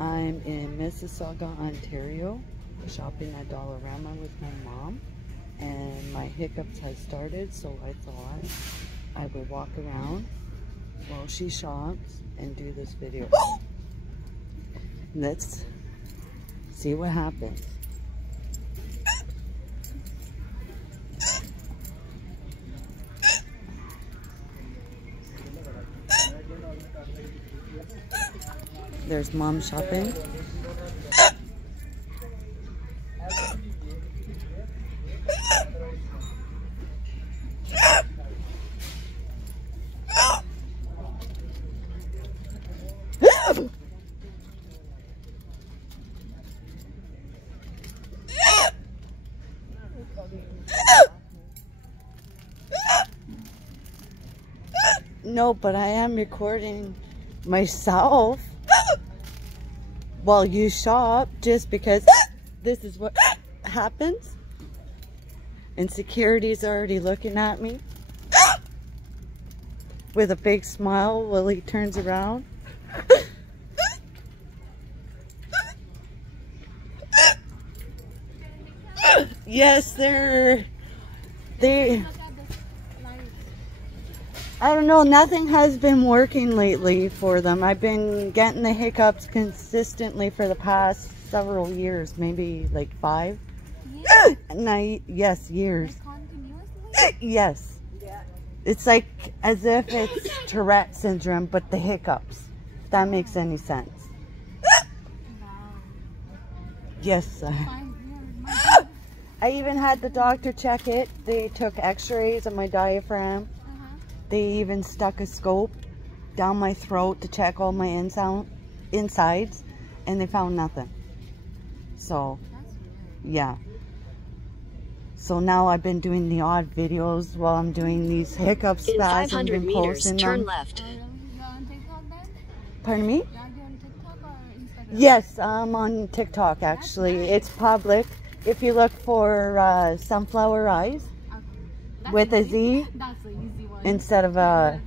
I'm in Mississauga, Ontario, shopping at Dollarama with my mom, and my hiccups has started, so I thought I would walk around while she shops and do this video. Let's see what happens. There's mom shopping. No, but I am recording myself while you shop, just because this is what happens. And security's already looking at me with a big smile while he turns around. Yes, I don't know, nothing has been working lately for them. I've been getting the hiccups consistently for the past several years, maybe like 5. Years? Yes, years. Like continuously? Yes. Yeah. It's like as if it's Tourette syndrome, but the hiccups. If that makes any sense. Wow. Yes. I even had the doctor check it. They took x-rays of my diaphragm. They even stuck a scope down my throat to check all my insides, and they found nothing. So, yeah. So now I've been doing the odd videos while I'm doing these hiccup spasms. In 500 meters, turn left. Pardon me? Yes, I'm on TikTok actually. It's public. If you look for sunflower eyes with a Z. That's the easy one. Instead of a,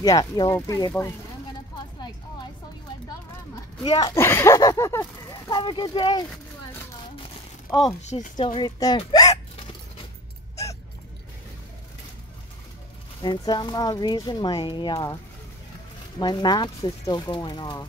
yeah, you'll be able. I'm gonna post like, oh, I saw you at Dollarama. Yeah. Have a good day. You as well. Oh, she's still right there. And some reason my maps is still going off.